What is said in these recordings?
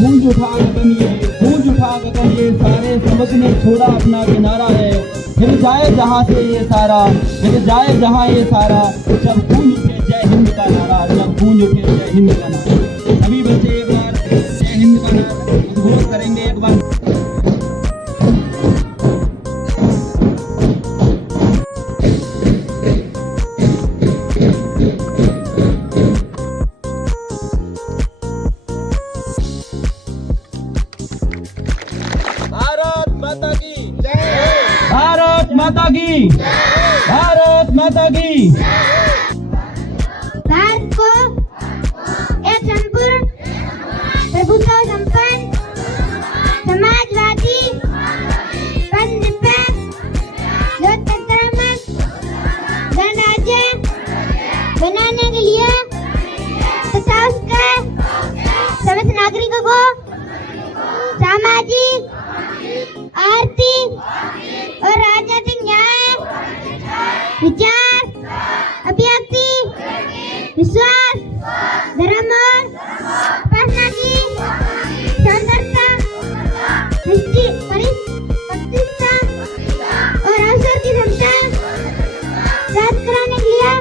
गूंज उठा गगन ये सारे सबक ने छोड़ा अपना किनारा है। फिर जाए जहाँ से ये सारा, फिर जाए जहाँ ये सारा, जब गूंज उठे जय हिंद का नारा, जब गूंज उठे जय हिंद का नारा। सभी बच्चे एक बार जय हिंद का नारा उद्घोष करेंगे एक बार। भारत माता की जय, भारत माता की, भारत माता की। भारत को एक संपूर्ण प्रभुत्व संपन्न समाजवादी धर्मनिरपेक्ष लोकतंत्रात्मक गणराज्य बनाने के लिए तथा उसके समस्त नागरिकों को सामाजिक, आर्थिक और राजनीतिक न्याय, विचार, अभिव्यक्ति, विश्वास, धर्म और उपासना की स्वतंत्रता, प्रतिष्ठा और अवसर की क्षमता प्राप्त कराने के लिए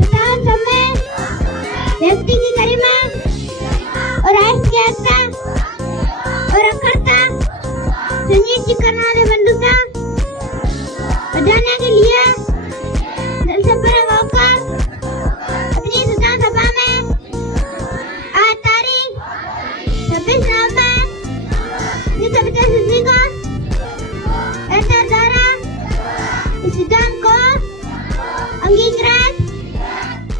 तथा उन समय व्यक्ति की गरिमा और राष्ट्र की एकता और अखंडता सुनिश्चित करने वाले बंधुता बढ़ाने के लिए जनसंपर्क होकर अपनी विधान सभा में आज तारीख 26 नवंबर 1985 को ऐसा द्वारा इस सिद्धांत को अंगीकृत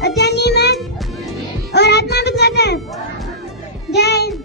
अत्यंत और आत्मावित करते हैं। जय हिंद।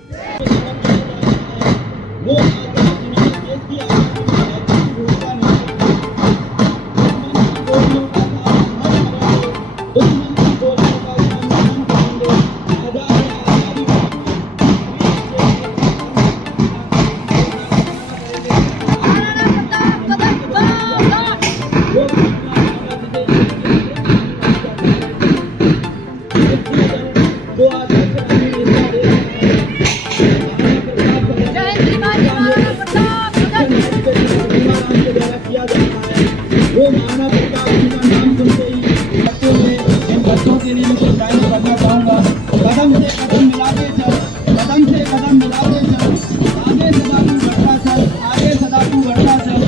वो मानवता का नाम सुनते ही बच्चों में इन बच्चों के लिए मैं कुछ गायन करना चाहूँगा। कदम से कदम मिलाते चल, कदम से कदम मिलाते चल, आगे सदा तू बढ़ता चल, आगे सदा तू बढ़ता चल।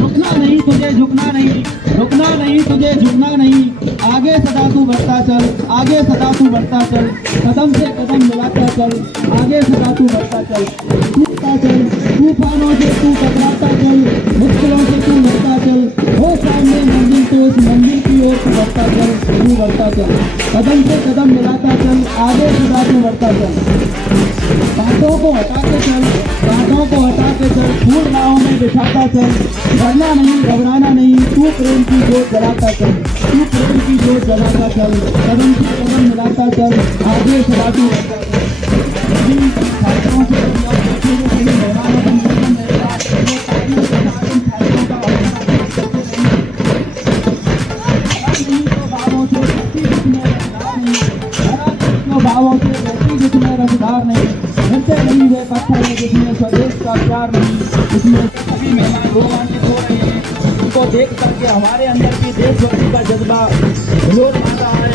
रुकना नहीं तुझे झुकना नहीं, रुकना नहीं तुझे झुकना नहीं, आगे सदा तू बढ़ता चल, आगे सदा तू बढ़ता चल। कदम से कदम मिलाता चल, आगे सदा तू बढ़ता चल। टूटता चल, तूफानों से तू टकराता चल, मुश्किलों से तू लड़ता चल, हो सामने मंजिल तो उस मंजिल की ओर तू बढ़ता चल, तू बढ़ता चल। कदम से कदम मिलाता चल, आगे सदा तू बढ़ता चल। बातों को हटा के चल, बातों को हटा के चल, फूल राहों में बिछाता चल। डरना नहीं, घबराना नहीं, तू प्रेम की जोत जलाता चल, तू प्रेम की जोत जलाता चल। कदम से कदम मिलाता चल, आगे सदा तू बढ़ता चल। छात्रों से मेहमानों का निवेदन रहेगा, भावों से व्यक्ति जिसमें रसदार नहीं, मिलते नहीं वे पत्थर है जिसमें स्वदेश का प्यार नहीं। इसमें सभी मेहमान रोमांचित हो रहे हैं, उनको देख करके हमारे अंदर भी देशभक्ति का जज्बा विरोध आ रहा है।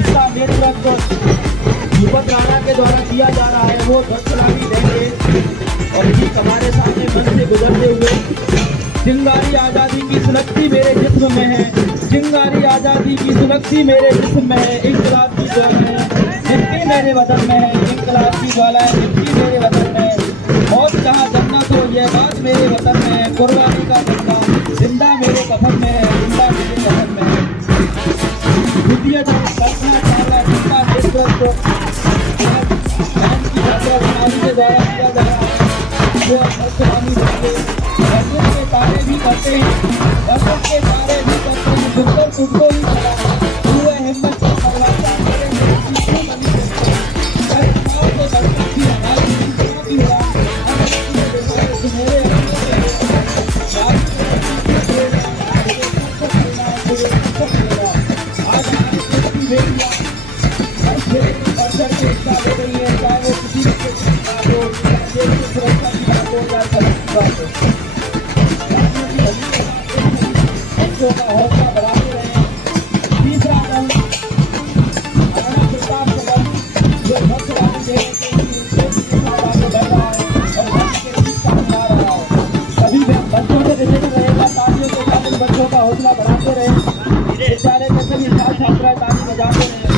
इसका नेतृत्व युवक राणा के द्वारा किया जा रहा है, वो दर्शनामी देंगे। और ठीक हमारे सामने मन से गुजरते हुए चिंगारी आजादी की सुलगती मेरे जिस्म में है, चिंगारी आजादी की सुलगती मेरे जिस्म में है। इंकलाब की ज्वाला है जिसकी मेरे वतन में है, इंकलाब की ज्वाला है जिसकी मेरे वतन में है। मौत जहाँ जन्नत हो ये बात मेरे वतन में है, कुर्बानी का जिंदा जिंदा मेरे कफन में है, जिंदा मेरे कफन में है। द्वितीय कल्पना चावला जिसका नेतृत्व के द्वारा किया जा रहा है, वो दर्शनामी देंगे। दर्शक के तारे भी करते हैं, दर्शक के तारे भी करते हैं, सुंदर तुमको ही चला हुए हिम्मत से परवासा करेंगे की बस बच्चों का हौसला बढ़ाते रहे। तीसरा दल राणा प्रताप का दल जो भक्त रानी देने के लिए आगे बढ़ रहा है और भक्त के बीच का बना रहा है। सभी बच्चों से विशेष रहेगा, तालियों के साथ इन बच्चों का हौसला बढ़ाते रहे। विद्यालय के सभी छात्र छात्राएं ताली बजाते रहे।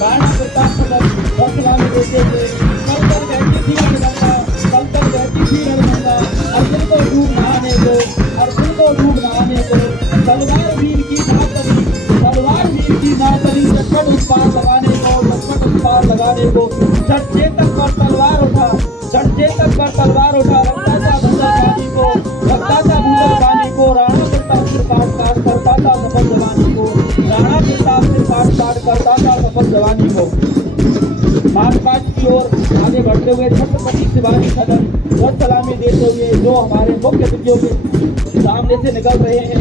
राणा प्रताप का दल हौसला में देते हुए कल तक बहती थी नर्मदा, कल तक बहती थी नर्मदा, अर्जुन को डूब नहाने को, अर्जुन को डूब नहाने को, तलवार वीर की ना तली, तलवार वीर की ना तली, चटपट उस पार लगाने को, चटपट उस पार लगाने को, छठ चेतक पर तलवार उठा, छठ चेतक पर तलवार उठा, लगता था भूतल पानी को, लगता था भूतल पानी को, राणा प्रताप से काट काट करता था सफल जवानी को, राणा प्रताप से काट काट करता था सफल जवानी को। मार्चपास्ट की ओर आगे बढ़ते हुए छत्रपति शिवाजी सदन और सलामी देते हुए जो हमारे मुख्य अतिथियों के सामने से निकल रहे हैं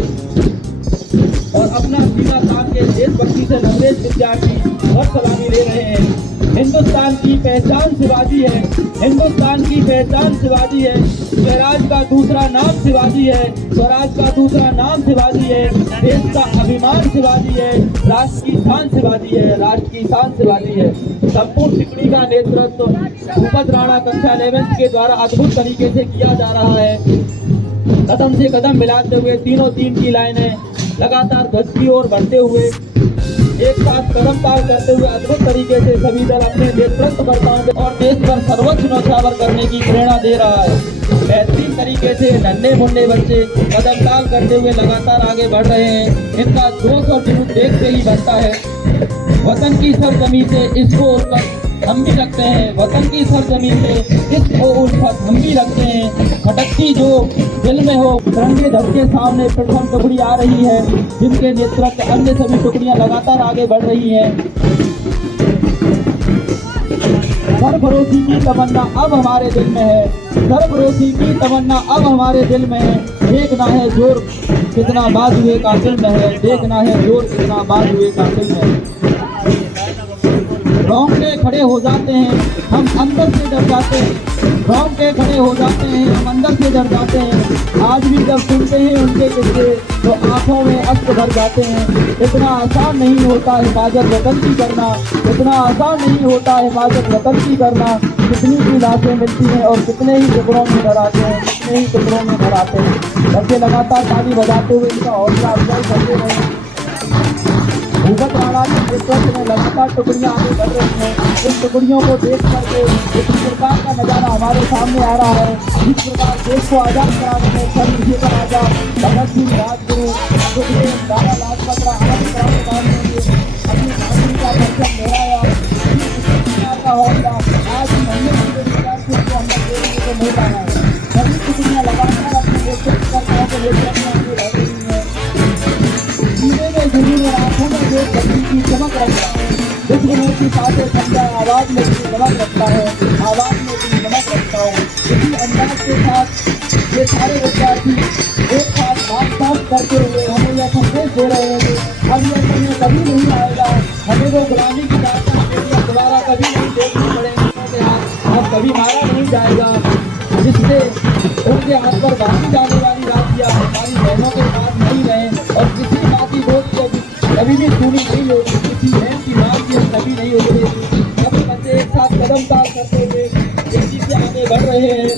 और अपना सीधा काम के देशभक्ति से लबरेज विद्यार्थी और सलामी ले रहे हैं। हिंदुस्तान की पहचान शिवाजी है, हिंदुस्तान की पहचान शिवाजी है, स्वराज का दूसरा नाम शिवाजी है, स्वराज का दूसरा नाम शिवाजी है, देश का अभिमान शिवाजी है, राष्ट्र की शान शिवाजी है, राष्ट्र की शान शिवाजी है। संपूर्ण टिप्पणी का नेतृत्व भूपत राणा कक्षा 11 के द्वारा अद्भुत तरीके से किया जा रहा है। कदम से कदम मिलाते हुए तीनों टीम की लाइनें लगातार ध्वज की ओर बढ़ते हुए एक साथ कदम ताल करते हुए अद्भुत तरीके से सभी दल अपने नेतृत्वकर्ताओं और देश पर सर्वोच्च न्यौछावर करने की प्रेरणा दे रहा है। बेहतरीन तरीके से नन्हे मुन्ने बच्चे कदम ताल करते हुए लगातार आगे बढ़ रहे हैं। इनका जोश और जुनून देखते ही बनता है। वतन की सरजमी से इसको उल्फत हम भी रखते हैं, वतन की सरजमी से इसको उल्फत हम भी रखते हैं। खटकती जो दिल में हो, तिरंगे ध्वज के सामने प्रथम टुकड़ी आ रही है, जिनके नेतृत्व अन्य सभी टुकड़ियां लगातार आगे बढ़ रही हैं। सरफरोशी की तमन्ना अब हमारे दिल में है, सरफरोशी की तमन्ना अब हमारे दिल में है। देखना है जोर कितना बाजुए कातिल में है, देखना है जोर कितना बाजुए कातिल में है। रोंगटे खड़े हो जाते हैं, हम अंदर से डर जाते हैं, रोंगटे खड़े हो जाते हैं, हम अंदर से डर जाते हैं। आज भी जब सुनते हैं उनके किस्से तो आंखों में अश्क भर जाते हैं। इतना आसान नहीं होता हिफाजत वतन की करना, इतना आसान नहीं होता हिफाजत वतन की करना। कितनी की लाशें मिलती हैं और कितने ही टुकड़ों में डराते हैं, कितने ही टुकड़ों में डराते हैं। बच्चे लगातार ताली बजाते हुए इनका हौसला अफजाई करते हैं। भूपत राणा के नेतृत्व में लगातार टुकड़ियां आगे बढ़ रही हैं। इन टुकड़ियों को देख करके एक प्रकार का नजारा हमारे सामने आ रहा है। जिस प्रकार देश को आजाद कराने में चंद्रशेखर आजाद, भगत सिंह, राजगुरु, सुखदेव, लाला लाजपत राय आदि क्रांतिकारियों ने अपनी क्रांति का परचम लहराया। इस प्रकार का हौसला आज नन्हे मुन्ने विद्यार्थियों को हमने देखने को मिल रहा है। सभी टुकड़ियां लगातार अपने नेतृत्वकर्ताओं के नेतृत्व में आगे बढ़ रही हैं। सीने में जुनून और आंखों में देशभक्ति की चमक रखता है। दुश्मनों की साथे समझा आवाज में भी चमक रखता है, आवाज में भी चमक रखता है। इसी अंदाज के साथ ये सारे विद्यार्थी एक साथ बात करते हुए हमें यह संदेश दे रहे हैं कि अब यह समय कभी नहीं आएगा, हमें वो गुलामी की दास्तान दोबारा कभी नहीं देखनी पड़ेगी। अब कभी मारा नहीं जाएगा, जिससे उनके हाथ पर बांधी जाने वाली राखियाँ हमारी बहनों के पास नहीं रहे और किसी माँ की गोद को कभी भी पूरी नहीं होगी, किसी बहन की माँ की कभी नहीं होगी। सभी बच्चे एक साथ कदम ताल करते हुए तेजी से आगे बढ़ रहे हैं।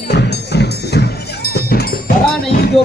बड़ा नहीं जो